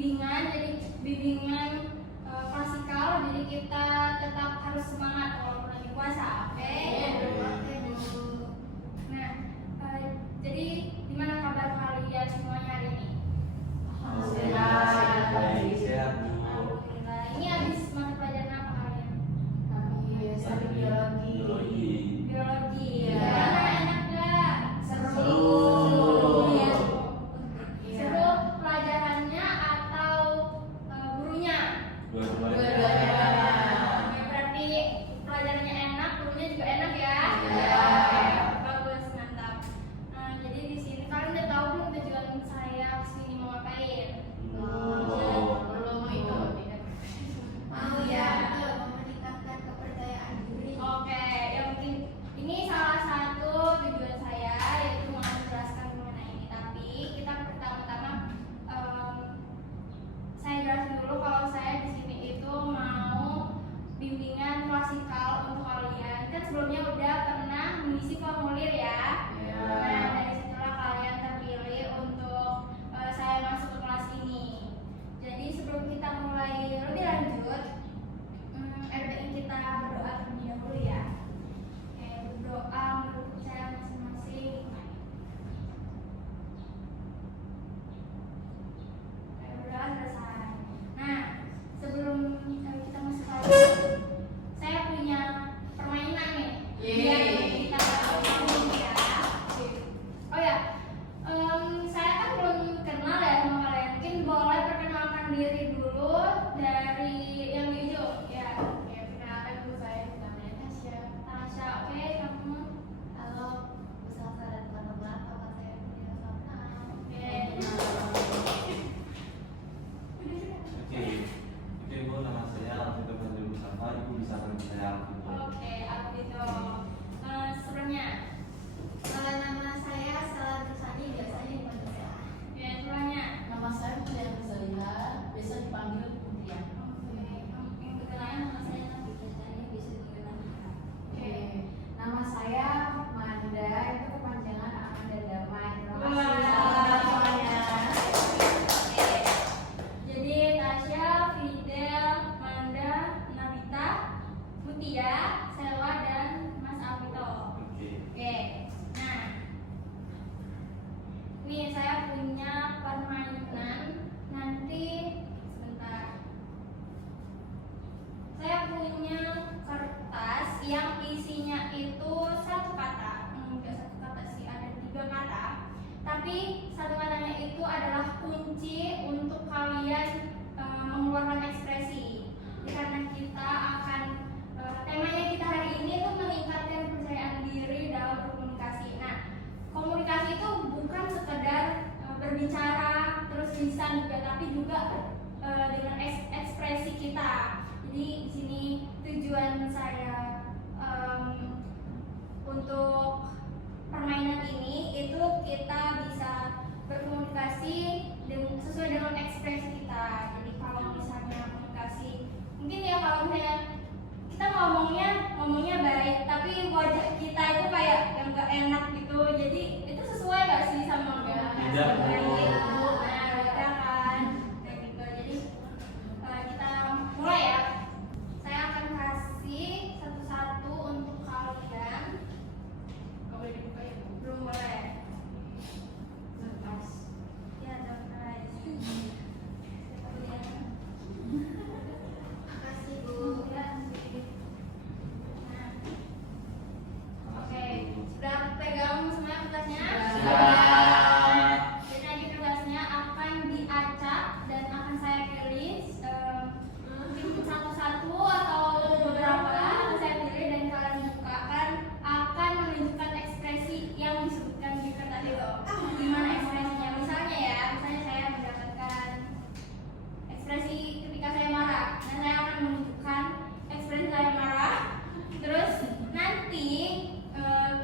bimbingan klasikal, jadi kita tetap harus semangat walaupun lagi puasa, oke? Nah, jadi gimana kabar kalian semuanya hari ini? Sehat. Alhamdulillah. Ini habis mata pelajaran apa kalian? Biologi. Biologi. Iya. Enak gak? Seru. Iya. Seru pelajarannya atau gurunya? Dua-duanya. Ya, berarti pelajarannya enak, gurunya juga enak ya? Iya. Bagus, mantap. Jadi di sini kalian udah tahu belum tujuan saya kesini mau ngapain? Belum itu tidak. Mau ya? Meningkatkan kepercayaan diri. Oke, ya mungkin ini salah satu tujuan saya yaitu menjelaskan mengenai ini. Tapi kita pertama-tama saya jelasin dulu kalau saya di sini itu mau bimbingan klasikal untuk kalian. Kan sebelumnya udah pernah mengisi formulir ya. Nah, dari situlah kalian terpilih untuk saya masuk ke kelas ini. Jadi sebelum kita mulai lebih lanjut, RPI kita berdoa terlebih dahulu ya. Oke, berdoa menurut saya masing-masing. Oke, berdoa selesai. Nah, sebelum kita masuk lagi, saya punya permainan nih. Biar kita tahu ya. Oh ya, saya kan belum kenal ya sama kalian. Mungkin boleh perkenalkan diri dulu dari yang hijau ya. Oke, perkenalkan dulu saya namanya Tasya. Tasya, oke, kamu. Halo, Bu Salsa dan teman-teman, nama saya Punya Salsa. Oke. Oke, Bu, nama saya Alvito Fadil Mustafa. Ibu bisa panggil saya Alvito. Oke, Alvito. Sebelumnya, Nama saya Stella Dursani, biasanya dipanggil saya. ya sebelumnya. Nama saya Putri Rizalina, biasa dipanggil Putri. Oke, yang kebetulan nama saya Nabi, biasanya bisa dibilang. Oke, nama saya Manda, itu kepanjangan aman dan damai. Terima Wah. kasih semuanya. Oke. Jadi Tasya, Fidel, Manda, Nabita, Mutia, Selwa, dan Mas Alvito. Oke. Oke. Nah, ini saya punya permainan. Nanti sebentar. Saya punya kertas yang isinya itu satu kata. Enggak satu kata sih, ada 3 kata. Tapi satu katanya itu adalah kunci untuk kalian mengeluarkan ekspresi. Jadi karena kita akan temanya kita hari ini itu meningkatkan kepercayaan diri dalam berkomunikasi. Nah, komunikasi itu bukan sekedar berbicara terus lisan juga, tapi juga dengan ekspresi kita. Jadi di sini tujuan saya untuk permainan ini itu kita bisa berkomunikasi sesuai dengan ekspresi kita. Jadi kalau misalnya komunikasi, mungkin ya kalau misalnya kita ngomongnya baik, tapi wajah kita itu kayak yang gak enak gitu. Jadi itu sesuai gak sih sama komunikasi? Tidak. Nah, beda kan? Kayak gitu. Jadi kita mulai ya. Saya akan kasih satu-satu untuk kalian. Gak boleh dibuka ya, Bu? Belum boleh. Lepas. Ya, jangan guys. Makasih, Bu. Ya. Nah, oke, sudah pegang semua kertasnya? Sudah. Jadi nanti kertasnya akan diacak dan akan saya pilih mungkin satu-satu atau beberapa akan saya pilih dan kalian buka akan menunjukkan ekspresi yang disebutkan di kertas itu. Gimana ekspresinya? Misalnya saya mendapatkan ekspresi ketika saya marah, dan saya akan menunjukkan ekspresi saya marah. Terus nanti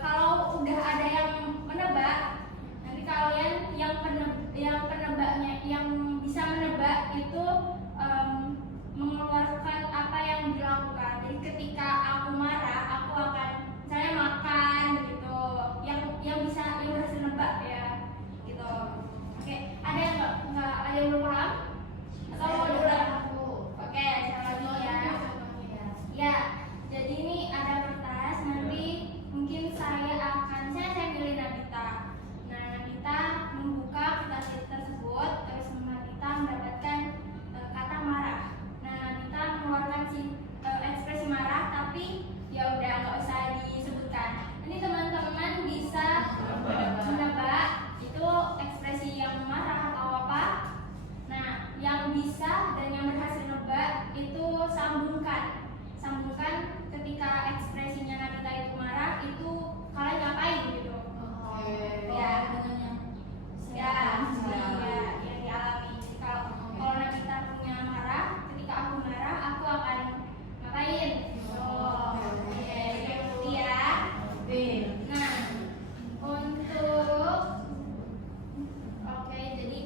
kalau udah ada yang menebak, nanti kalian yang penebaknya yang bisa menebak itu mengeluarkan apa yang dilakukan. Jadi ketika aku marah, aku akan misalnya makan gitu. Yang berhasil nebak ya, gitu. Oke, ada yang nggak ada yang belum paham? bisa dan yang berhasil nebak itu sambungkan. Sambungkan ketika ekspresinya Nagita itu marah, itu kalian ngapain gitu. Ya, yang dialami. Kalau Nagita punya marah, ketika aku marah, aku akan ngapain? Gitu ya. Nah, untuk jadi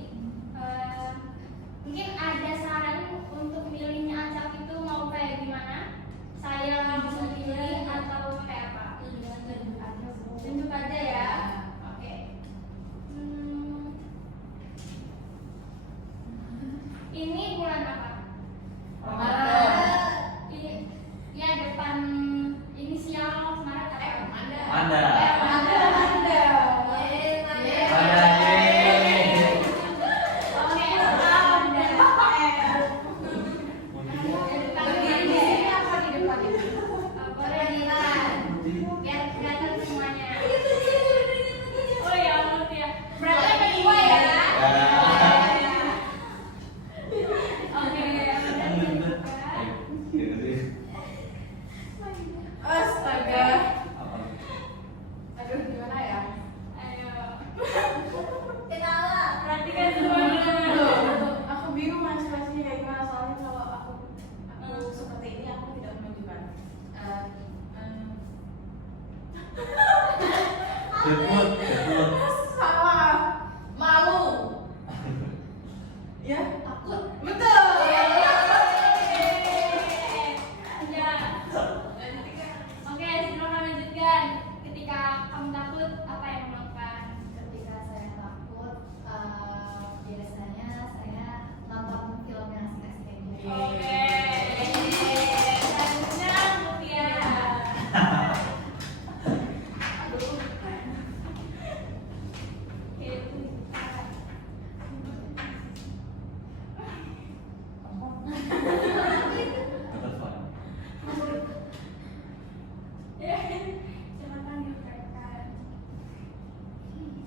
mungkin ada saran untuk milihnya acak itu mau kayak gimana? Saya langsung pilih atau kayak apa? Tunjuk aja ya. Oke. Ini bulan apa? Ini ya depan inisial Maret apa? Anda.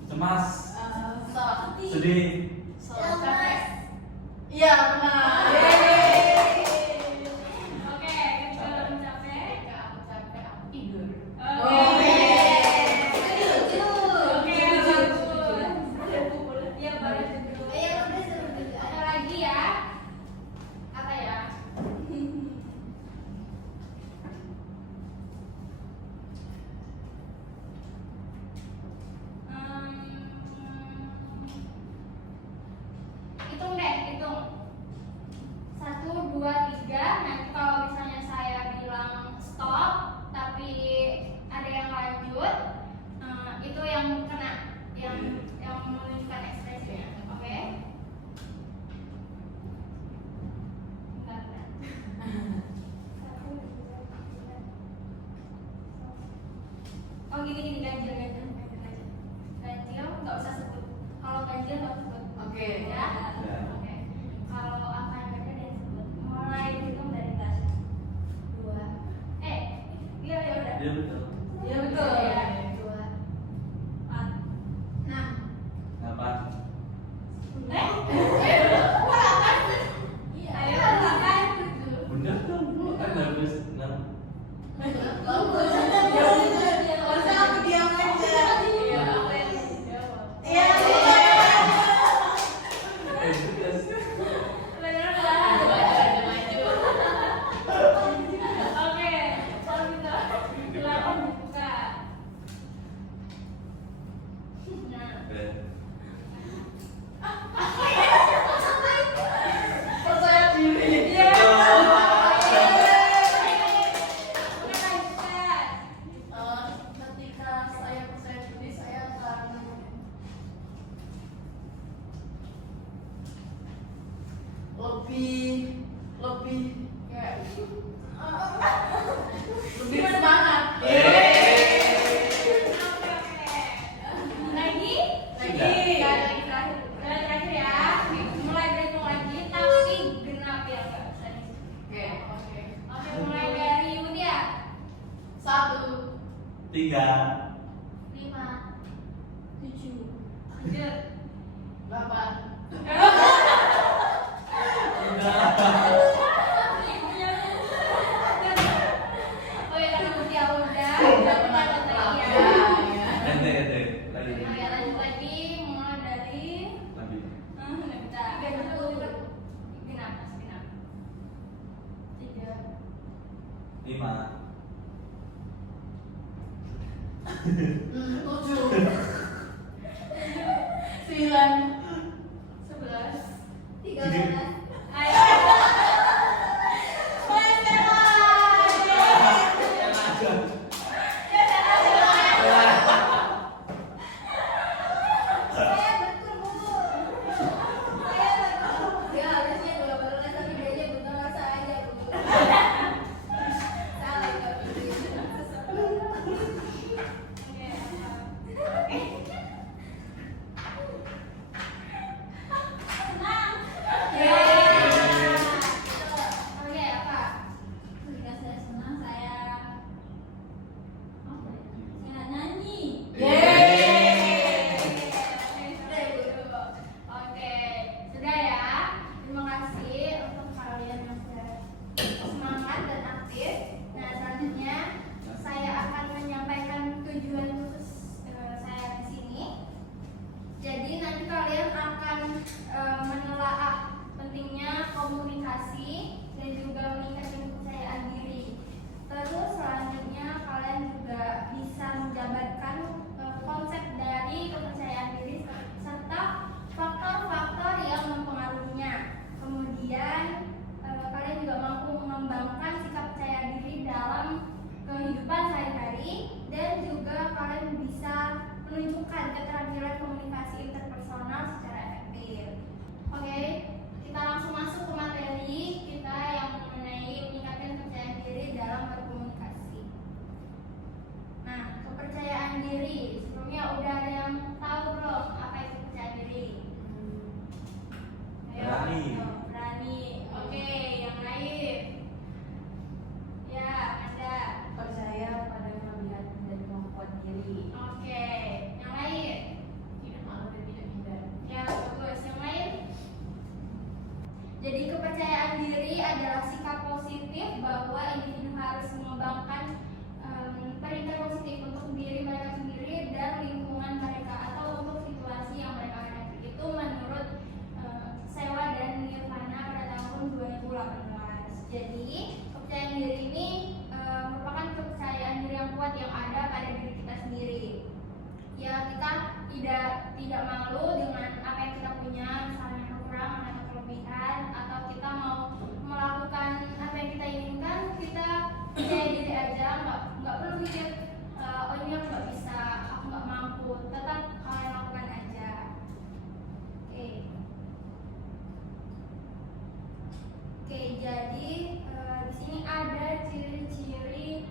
Cemas, sedih, iya benar. Oke, ketika kamu capek, Aku capek, aku tidur. Oke, bagus. Iya, boleh duduk. Ada lagi ya? Apa ya? Hitung deh, hitung. 1, 2, 3. Nanti kalau misalnya saya bilang stop, tapi ada yang lanjut, itu yang kena, yang menunjukkan ekspresinya. Oke? Bentar. 1, 2, 3. Oh gini ganjil. Ganjil nggak usah sebut. Kalau ganjil nggak usah sebut. Oke. Ya. Oke. Kalau apa yang beda dia sebut. Mulai hitung dari atas. 2. Iya ya udah. dia betul. Iya betul. 2, 4, 6. Ngapain? Ayo makan. Bener dong, kan bagus. Bener lah. Oke, kalau gitu silakan dibuka. Nah. Percaya diri. Iya. Ketika saya percaya diri, saya akan lebih kayak lebih semangat. Lagi terakhir ya. Mulai berhitung lagi, tapi genap ya nggak usah di sini. Oke. Oke, mulai dari Yudia. 1, 3, 5, 7, 8, 9. 7 9 11 13. Ayo. Menelaah pentingnya komunikasi dan juga meningkatkan kepercayaan diri. Terus selanjutnya kalian juga bisa menjabarkan konsep dari kepercayaan diri serta faktor-faktor yang mempengaruhinya. Kemudian kalian juga mampu mengembangkan sikap percaya diri dalam kehidupan sehari-hari dan juga kalian bisa menunjukkan keterampilan komunikasi interpersonal secara efektif. Oke, kita langsung masuk ke materi kita yang mengenai meningkatkan kepercayaan diri dalam berkomunikasi. Nah, kepercayaan diri. Sebelumnya udah ada yang tahu belum apa itu kepercayaan diri? Ayo, Berani. Berani. Oke, yang lain. Ya, ada. Percaya pada kelebihan dan kemampuan diri. Oke, yang lain. Tidak malu dan tidak minder. Ya, bagus. Yang lain? Jadi kepercayaan diri adalah sikap positif bahwa individu harus mengembangkan peringkat positif untuk diri mereka sendiri dan lingkungan mereka atau untuk situasi yang mereka hadapi. Itu menurut Sewa dan Nirvana pada tahun 2018. Jadi kepercayaan diri ini merupakan kepercayaan diri yang kuat yang ada pada diri kita sendiri. Ya, kita tidak malu dengan apa yang kita punya, misalnya kekurangan atau kelebihan, atau kita mau melakukan apa yang kita inginkan, kita percaya diri aja, nggak perlu mikir oh ini aku nggak bisa, aku nggak mampu, tetap kalian lakukan aja. Oke. Oke, jadi di sini ada ciri-ciri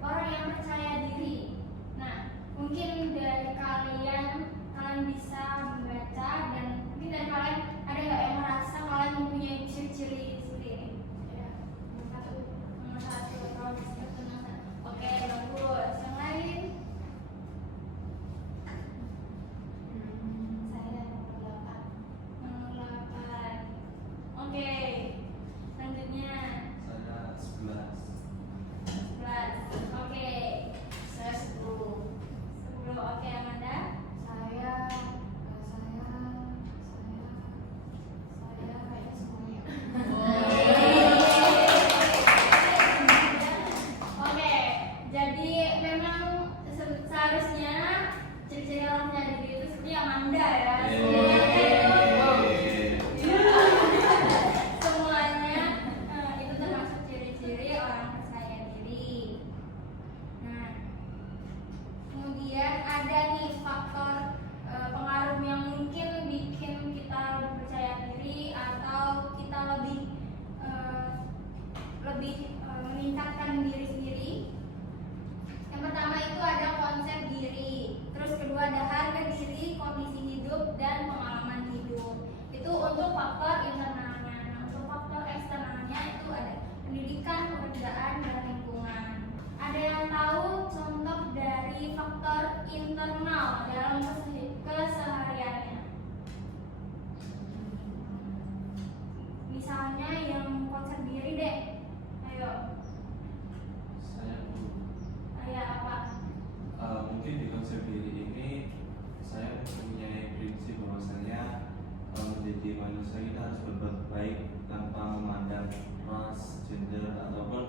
orang yang percaya diri. Nah, mungkin dari kalian bisa membaca dan mungkin dari kalian ada nggak yang merasa kalian mempunyai ciri-ciri seperti ini? Ya, nomor satu, kalau disebut nomor satu. Oke, bagus. Yang lain? Saya nomor 8. Nomor 8. Oke. Selanjutnya Saya 11. 11. Oke. Saya 10. 10. Oke, Amanda. Saya kayaknya semuanya. Oke, jadi memang seharusnya ciri-ciri orang percaya diri itu seperti Amanda ya. Semuanya itu termasuk ciri-ciri orang percaya diri. Nah, kemudian ada nih faktor pengaruh yang mungkin bikin kita lebih percaya diri atau kita lebih meningkatkan diri sendiri. Yang pertama itu ada konsep diri, terus kedua ada harga diri, kondisi hidup dan pengalaman hidup. Itu untuk faktor internalnya. Nah, untuk faktor eksternalnya itu ada pendidikan, pekerjaan dan lingkungan. Ada yang tahu contoh dari faktor internal dalam kesehariannya? Misalnya yang konsep diri deh. Ayo, Saya dulu. kayak apa? Mungkin di konsep diri ini saya mempunyai prinsip bahwasanya menjadi manusia kita harus berbuat baik tanpa memandang ras, gender ataupun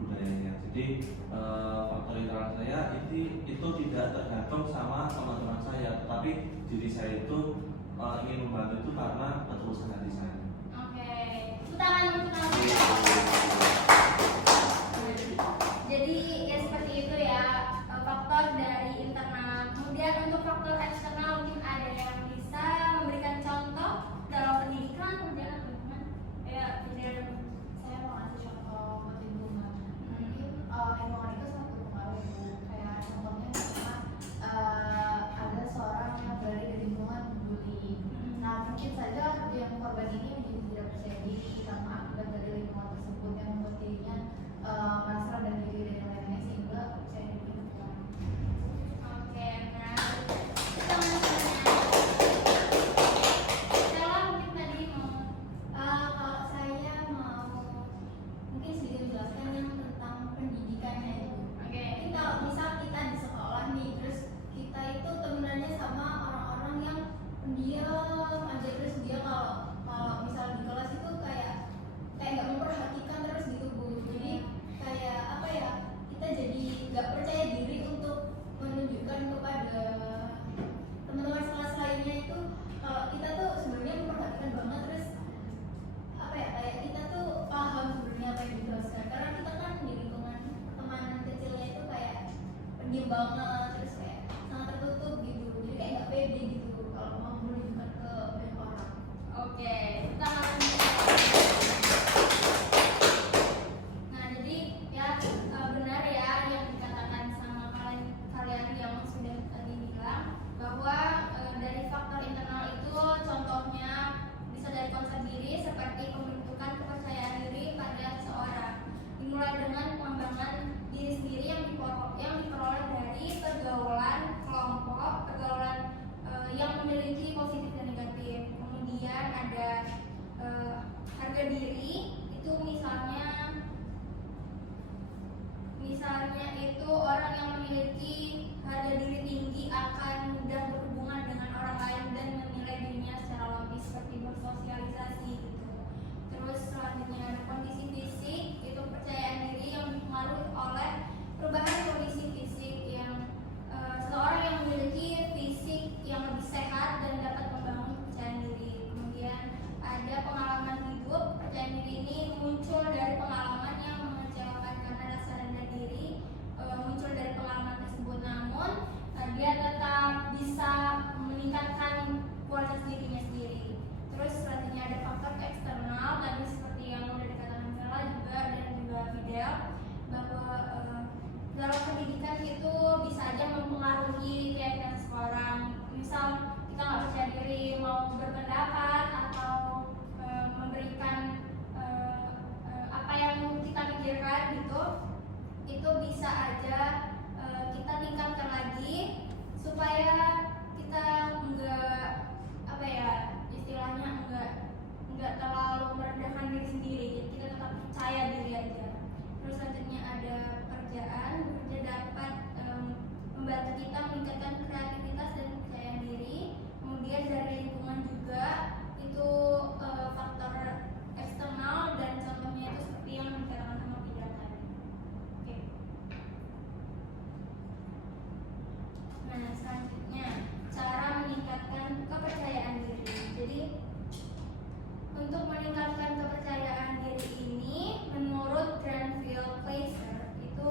budayanya. Jadi faktor internal saya itu tidak tergantung sama teman-teman saya, tetapi diri saya itu ingin membantu itu karena ketulusan hati saya. Oke, tepuk tangan. Jadi ya seperti itu ya, faktor dari internal. Kemudian untuk faktor eksternal mungkin ada yang bisa memberikan contoh dalam pendidikan, kerjaan atau lingkungan. Ya, Saya mau kasih contoh lingkungan. Mungkin lingkungan itu sangat berpengaruh Bu. Kayak contohnya misalnya ada seorang yang berada di lingkungan bully. Nah mungkin saja yang korban ini menjadi tidak percaya diri karena akibat dari lingkungan tersebut yang membuat dirinya merasa rendah diri dan lain-lain sehingga percaya diri kurang. oke, nah kita Stella mungkin tadi mau Kalau saya mau mungkin sedikit menjelaskan yang tentang pendidikannya itu. oke. Mungkin kalau misal kita di sekolah nih, terus kita itu temenannya sama orang-orang yang pendiam aja, terus dia kalau misal di kelas itu kayak nggak memperhatikan terus gitu Bu. Jadi kayak apa ya, kita jadi nggak percaya diri untuk menunjukkan kepada teman-teman kelas lainnya itu kalau kita tuh sebenarnya memperhatikan banget, terus apa ya, kayak kita tuh paham sebenarnya apa yang dijelaskan, karena kita kan di lingkungan pertemanan kecilnya itu kayak pendiam banget, terus kayak sangat tertutup gitu, jadi kayak nggak pede gitu kalau mau menunjukkan ke banyak orang. Oke, kita akan nah jadi ya benar ya yang dikatakan sama kalian yang sudah tadi bilang bahwa dari faktor internal itu contohnya bisa dari konsep diri seperti pembentukan kepercayaan diri pada seseorang, dimulai dengan pengembangan diri sendiri yang diperoleh dari pergaulan kelompok, pergaulan yang memiliki positif dan negatif. Kemudian ada harga diri, itu misalnya itu orang yang memiliki harga diri tinggi akan mudah berhubungan dengan orang lain dan menilai dirinya secara logis seperti bersosialisasi gitu. Terus selanjutnya ada kondisi fisik, itu kepercayaan diri yang dipengaruhi oleh perubahan kondisi fisik yang seseorang yang memiliki fisik yang lebih sehat dan dapat membangun kepercayaan diri. Kemudian ada pengalaman hidup, kepercayaan diri ini muncul dari pengalaman yang mengecewakan karena rasa rendah diri muncul dari pengalaman tersebut, namun dia tetap bisa meningkatkan kualitas dirinya sendiri. Terus selanjutnya ada faktor eksternal, tadi seperti yang udah dikatakan Stella juga dan juga Fidel, bahwa dalam pendidikan itu bisa aja mempengaruhi keyakinan seseorang. Misal kita nggak percaya diri mau berpendapat atau memberikan apa yang kita pikirkan gitu, itu bisa aja kita tingkatkan lagi supaya kita enggak apa ya, istilahnya enggak terlalu merendahkan diri sendiri, jadi kita tetap percaya diri aja. Terus selanjutnya ada pekerjaan, bekerja dapat membantu kita meningkatkan kreativitas dan kepercayaan diri. Kemudian dari lingkungan juga itu faktor eksternal dan contohnya itu seperti yang dikatakan sama Fidel tadi. Oke. Nah selanjutnya cara meningkatkan kepercayaan diri. Jadi untuk meningkatkan kepercayaan diri ini, menurut Granville Placer itu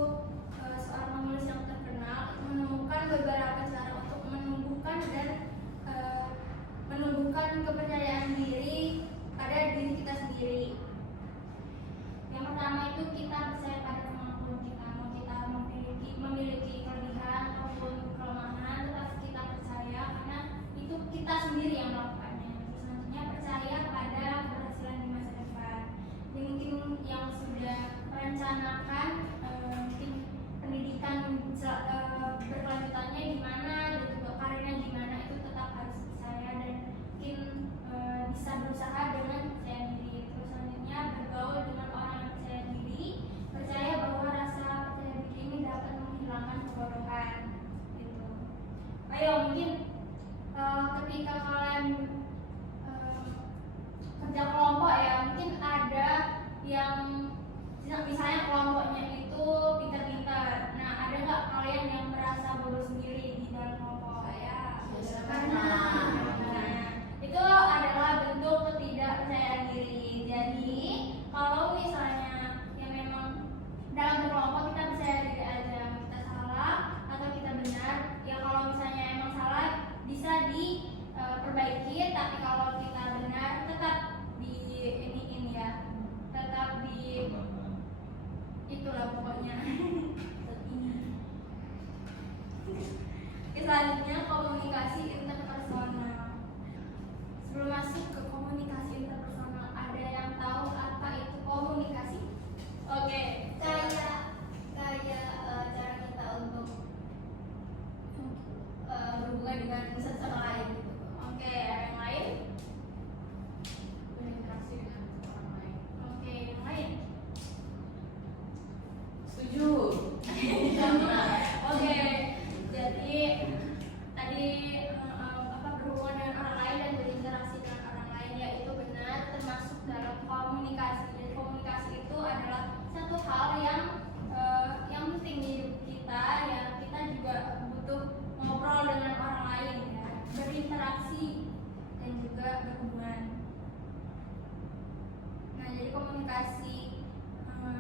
komunikasi.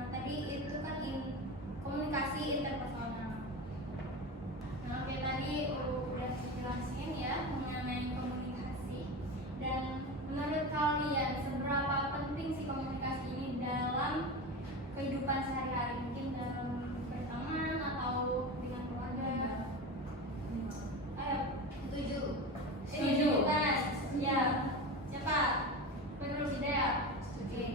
Tadi itu kan komunikasi interpersonal. Nah, oke, tadi udah dijelasin ya mengenai komunikasi. Dan menurut kalian seberapa penting sih komunikasi ini dalam kehidupan sehari-hari, mungkin dalam berteman atau dengan keluarga? Ayo, Setuju. Bukan. Ya. Siapa? Penulis ide ya? Oke.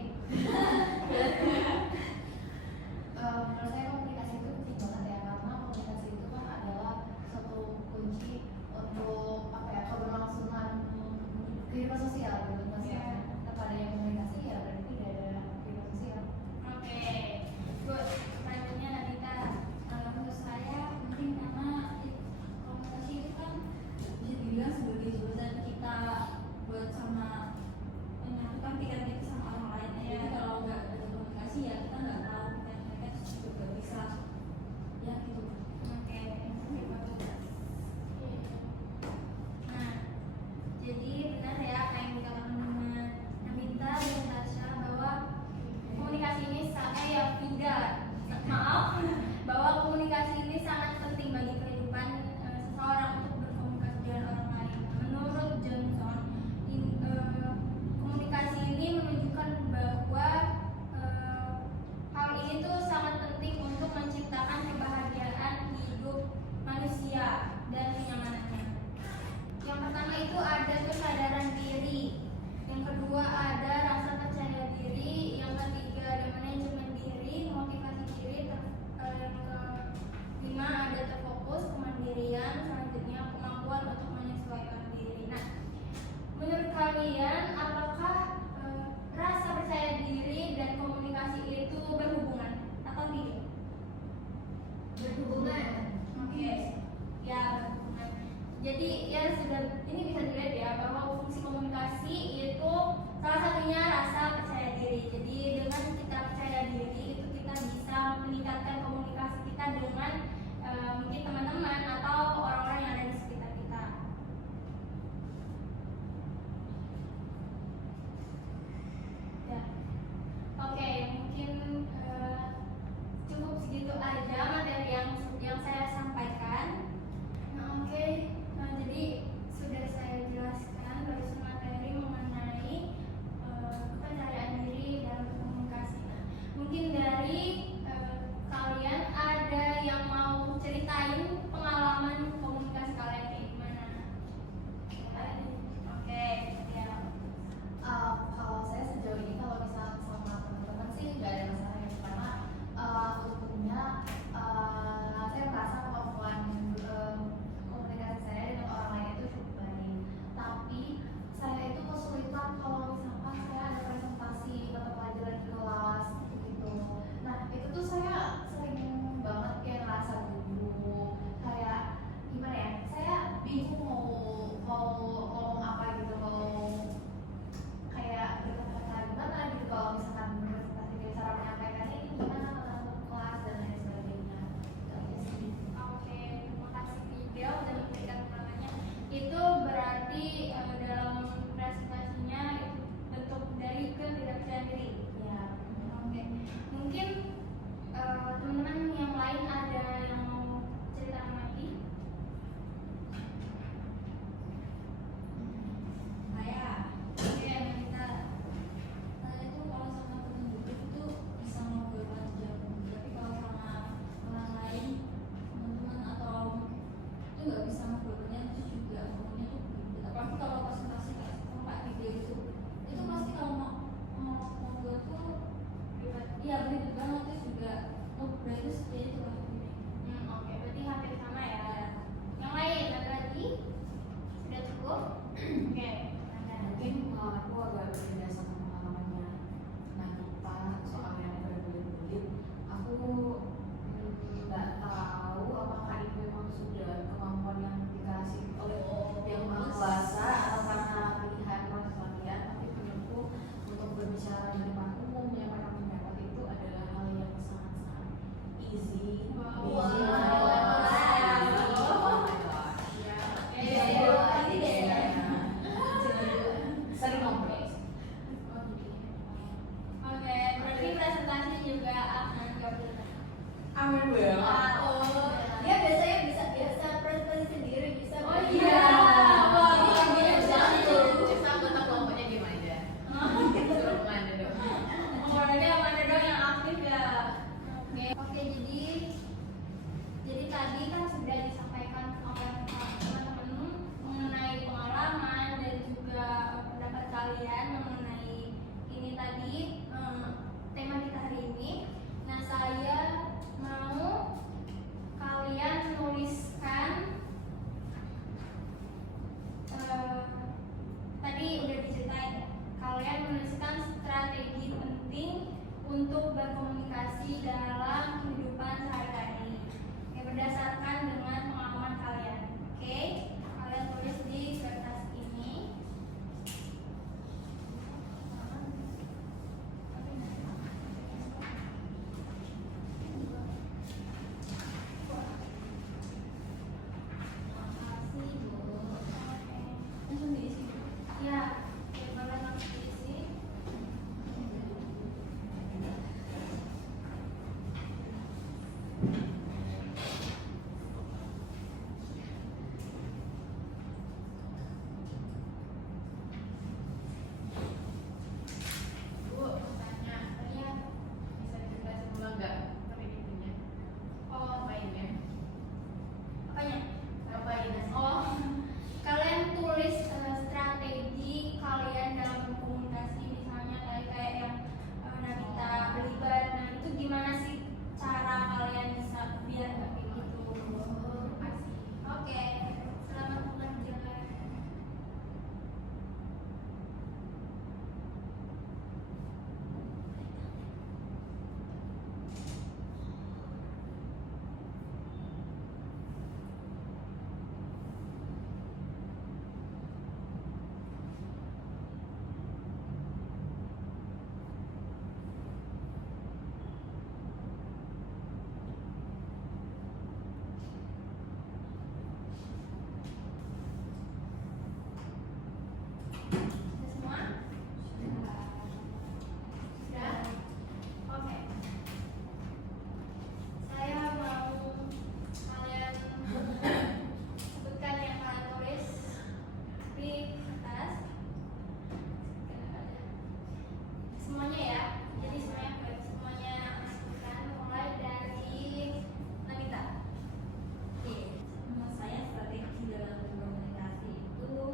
kalian mengenai ini tadi tema kita hari ini. Nah, saya mau kalian nuliskan tadi udah diceritain ya. Kalian menuliskan strategi penting untuk berkomunikasi dalam kehidupan sehari-hari yang berdasarkan dengan pengalaman kalian. Oke, kalian tulis di kertas ini. Ya, kalian harus diisi. Bu, mau tanya, Ya. bisa dijelasin ulang nggak itunya? Oh, Mainnya? apanya? Ngapain? Oh, kalian tulis strategi kalian dalam berkomunikasi, misalnya kayak yang Nabita berlibat. Nah, itu gimana sih cara kalian bisa biar nggak kayak gitu? Oke, selamat mengerjakan. Sudah semua? Sudah? Oke. Saya mau kalian sebutkan yang kalian tulis di kertas. Semuanya ya. Jadi semuanya sebutkan, mulai dari Nabita. Oke, menurut saya strategi dalam berkomunikasi itu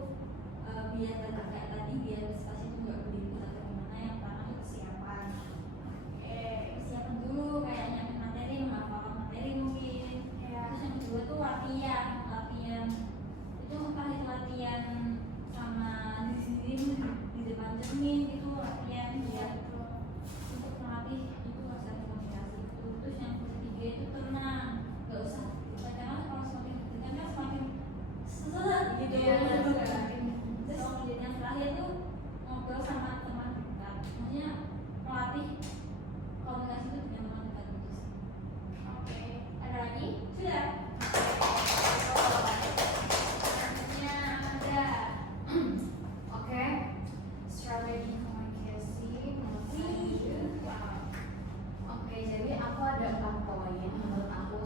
biar kayak tadi, biar diskusi itu nggak berdiri satu kemana. Yang pertama itu kesiapan. Kesiapan dulu, kayak nyiapin materi, menghafalkan materi mungkin. Ya. Terus yang kedua tuh latihan itu entah itu latihan sama diri sendiri di depan cermin, itu latihan biar untuk melatih itu rasa komunikasi itu. Terus yang ketiga itu tenang, nggak usah karena kalau semakin deg-degan kan semakin seset gitu. Iya, Terus yang terakhir tuh ngobrol sama teman dekat, maksudnya melatih komunikasi itu dengan teman dekat gitu sih. Oke. Ada lagi? Sudah. Selanjutnya ada. Oke, strategi komunikasi menurut saya. Wow. Oke, jadi aku ada 4 poin menurut aku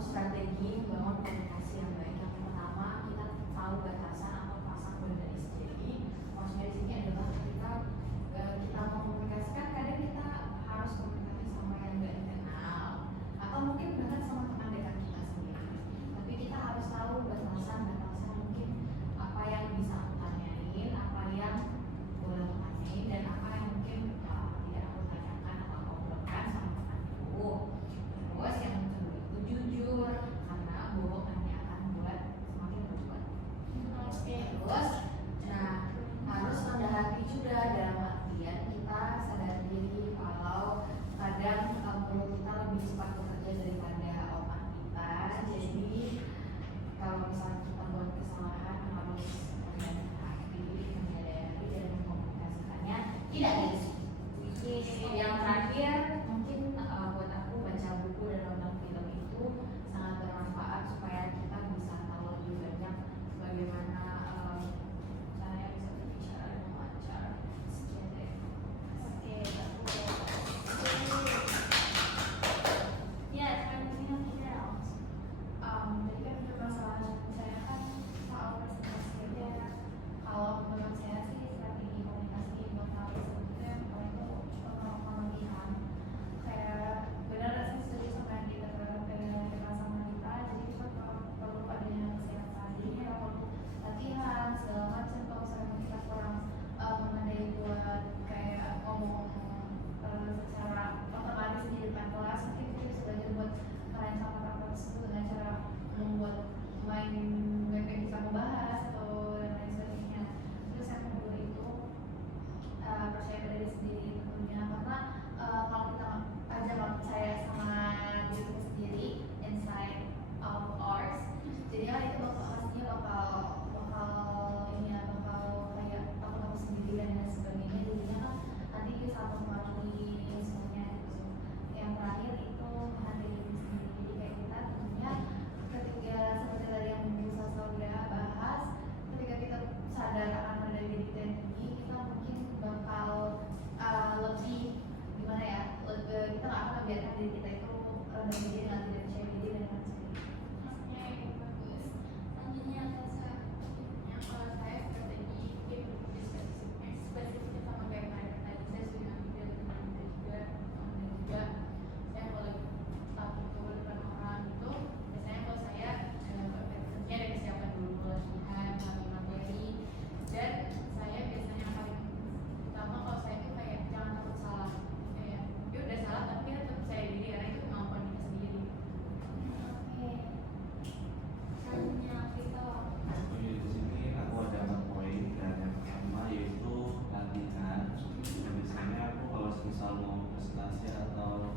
presentasi atau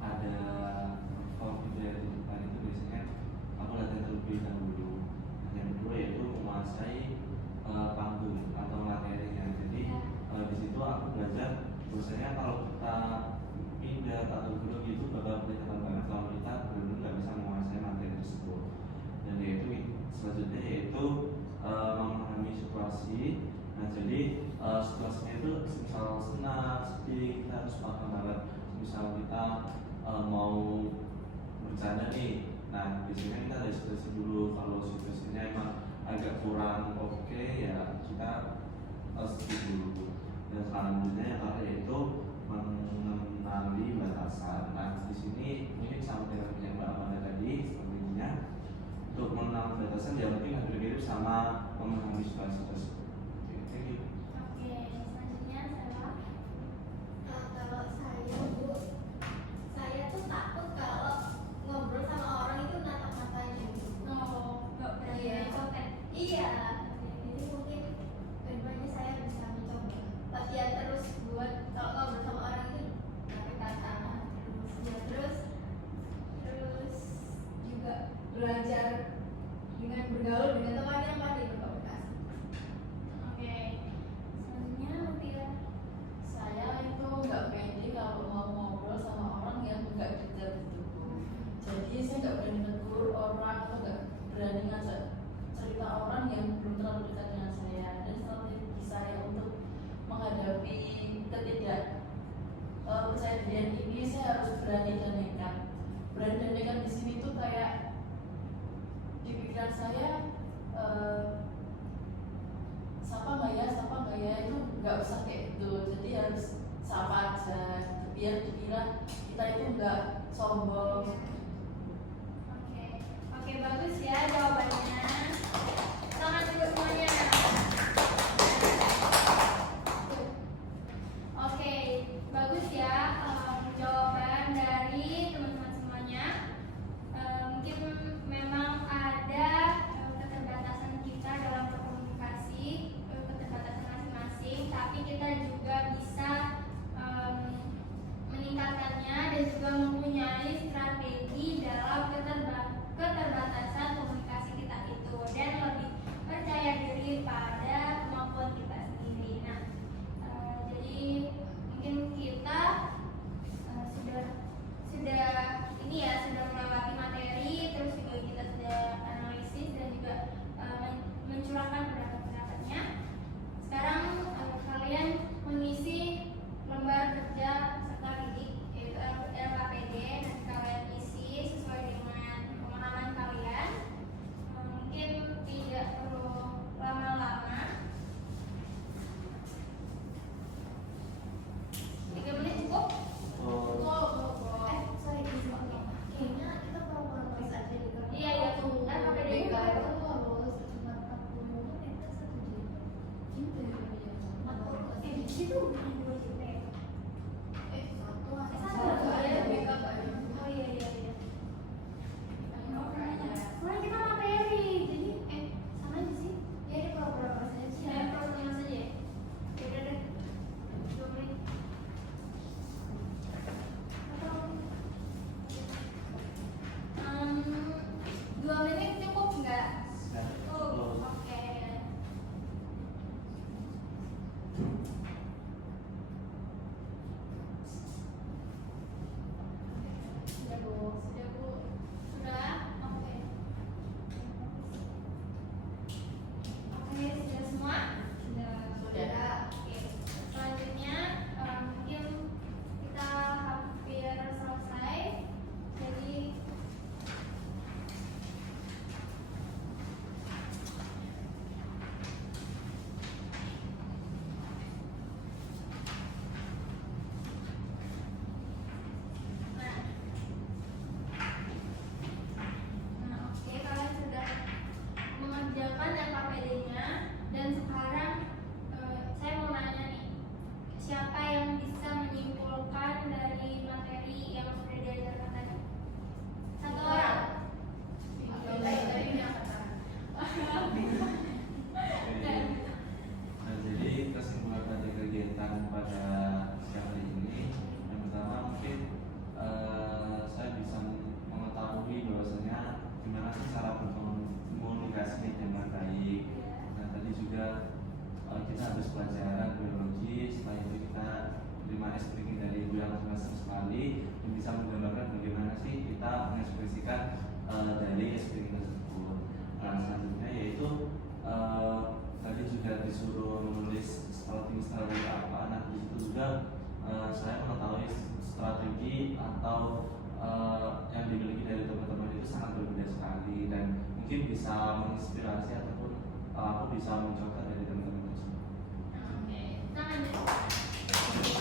ada perform gitu ya di depan itu biasanya aku latihan terlebih dahulu. Yang kedua yaitu menguasai panggung atau materinya. Jadi di situ aku belajar biasanya kalau kita pindah atau dulu gitu bakal kelihatan banget kalau kita benar-benar nggak bisa menguasai materi tersebut. Dan yaitu selanjutnya yaitu memahami situasi. Nah jadi situasinya itu misal senang, sedih, kita harus paham banget. Misal kita mau bercanda nih, nah biasanya kita ada situasi dulu. Kalau situasinya emang agak kurang oke, ya kita sedih dulu. Dan selanjutnya yang terakhir yaitu mengenali batasan. Nah di sini mungkin sama dengan yang Mbak Amanda tadi sepertinya untuk mengenal batasan ya mungkin hampir mirip sama memahami situasi tersebut. Oke, thank you. Oke, selanjutnya saya. Nah, kalau saya Bu, saya tuh takut kalau ngobrol sama orang itu natap matanya gitu. Oh, nggak berani Iya. contek. Iya, jadi mungkin kedepannya saya bisa mencoba latihan terus buat kalau ngobrol sama orang itu pakai kata terus juga belajar dengan bergaul dengan teman yang pandai berkomunikasi. Oke, selanjutnya Lutira. Saya itu nggak pede kalau mau ngobrol sama orang yang nggak dekat gitu. Jadi saya nggak berani negur orang atau nggak berani ngajak cerita orang yang belum terlalu dekat dengan saya. Dan strategi saya untuk menghadapi ketidak percaya dirian ini, saya harus berani dan nekat. Berani dan nekat di sini tuh kayak di pikiran saya sapa nggak ya itu nggak usah kayak gitu. Jadi harus sapa aja biar dikira kita itu nggak sombong. Oke, oke bagus ya jawabannya. Selamat dulu semuanya. Oke, bagus ya jawaban dari teman-teman semuanya. Mungkin memang ada keterbatasan kita dalam berkomunikasi, keterbatasan masing-masing, tapi kita juga bisa meningkatkannya dan juga mempunyai strategi dalam keterbatasan komunikasi kita itu dan lebih percaya diri pada kemampuan kita sendiri. Nah, jadi mungkin kita speaking dari ibu yang masing-masing sekali yang bisa menggambarkan bagaimana sih kita mengekspresikan dari speaking tersebut. Nah, selanjutnya yaitu tadi juga disuruh menulis strategi apa. Nah, di situ juga saya mengetahui strategi atau yang dimiliki dari teman-teman itu sangat berbeda sekali dan mungkin bisa menginspirasi ataupun aku bisa mencontoh dari teman-teman tersebut. Oke, tangan ya.